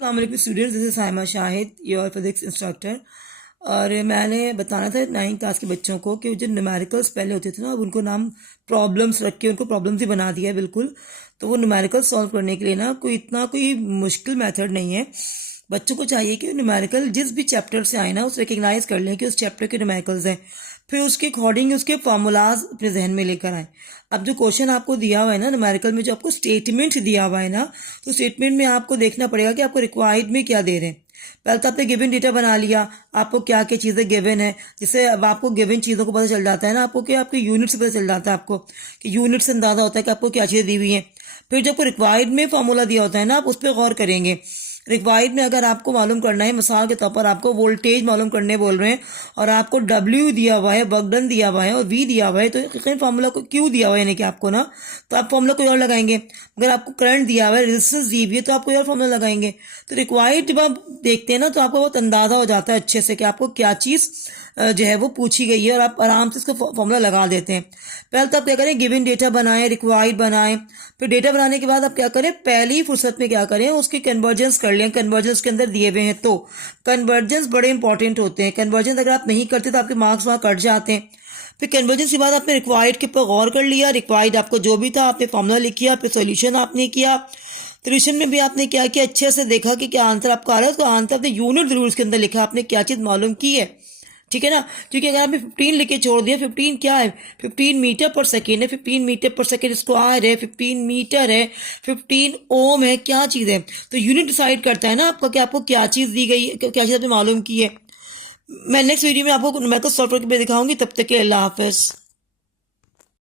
अस्सलाम वालेकुम students, this is Saima Shahid, your physics instructor. और मैंने बताना था 9th क्लास के बच्चों को कि जो न्यूमेरिकल्स पहले होते थे ना, अब उनको नाम प्रॉब्लम्स रख के उनको प्रॉब्लम्स ही बना दिया है बिल्कुल। तो वो न्यूमेरिकल सॉल्व करने के लिए ना कोई मुश्किल मेथड नहीं है। बच्चों को चाहिए कि न्यूमेरिकल जिस भी चैप्टर से आए ना उसे रिकग्नाइज कर लें कि उस चैप्टर के न्यूमेरिकल्स हैं, फिर उसके अकॉर्डिंग उसके फार्मूलाज अपने जहन में लेकर आए। अब जो क्वेश्चन आपको दिया हुआ है ना न्यूमेरिकल में, जो आपको स्टेटमेंट दिया हुआ है ना, तो स्टेटमेंट में आपको देखना पड़ेगा कि आपको रिक्वायर्ड में क्या दे रहे हैं। पहले तो आपने गिवन डेटा बना लिया, आपको क्या क्या चीज़ें गिवन है, जिससे अब आपको गिवन चीज़ों को पता चल जाता है ना, आपको कि आपके यूनिट से पता चल जाता है आपको कि यूनिट से अंदाजा होता है कि आपको क्या चीज़ें दी हुई हैं। फिर जब आपको रिक्वायर्ड में फार्मूला दिया होता है ना, आप उस पर गौर करेंगे। रिक्वायर्ड में अगर आपको मालूम करना है, मिसाल के तौर पर आपको वोल्टेज मालूम करने बोल रहे हैं और आपको W दिया हुआ है, वर्क डन दिया हुआ है और V दिया हुआ है, तो फार्मूला को Q दिया हुआ है यानी कि आपको ना, तो आप फार्मूला कोई और लगाएंगे। अगर आपको करंट दिया हुआ है, रेजिस्टेंस दी हुई है, तो आप कोई और फार्मूला लगाएंगे। तो रिक्वायर्ड जब आप देखते हैं ना, तो आपको बहुत अंदाजा हो जाता है अच्छे से कि आपको क्या चीज़ जो है वो पूछी गई है और आप आराम से इसका फॉर्मूला लगा देते हैं। पहले तो आप क्या करें, गिवन डेटा बनाएं, रिक्वायर्ड बनाएं। फिर डेटा बनाने के बाद आप क्या करें, पहली फुर्सत में क्या करें, उसके कन्वर्जेंस कर लें। कन्वर्जेंस के अंदर दिए हुए हैं, तो कन्वर्जेंस बड़े इंपॉर्टेंट होते हैं। कन्वर्जेंस अगर आप नहीं करते तो आपके मार्क्स वहाँ कट जाते हैं। फिर कन्वर्जेंस के बाद आपने रिक्वायर्ड के ऊपर गौर कर लिया। रिक्वायर्ड आपको जो भी था आपने फॉर्मूला लिखिया, फिर सोल्यूशन आपने किया। सोल्यूशन में भी आपने क्या किया, अच्छे से देखा कि क्या आंसर आपका आ रहा है। उसका आंसर आपने यूनिट जरूर उसके अंदर लिखा, आपने क्या चीज़ मालूम की है, ठीक है ना। क्योंकि अगर आपने 15 लिख के छोड़ दिया, 15 क्या है, 15 मीटर पर सेकेंड है, 15 मीटर पर सेकेंड स्क्वायर है, 15 मीटर है, 15 ओम है, क्या चीज़ है। तो यूनिट डिसाइड करता है ना आपका कि आपको क्या चीज़ दी गई है, क्या चीज़ आपने मालूम की है। मैं नेक्स्ट वीडियो में आपको मैं तो सॉल्व करके दिखाऊंगी। तब तक के अल्लाह हाफिज़।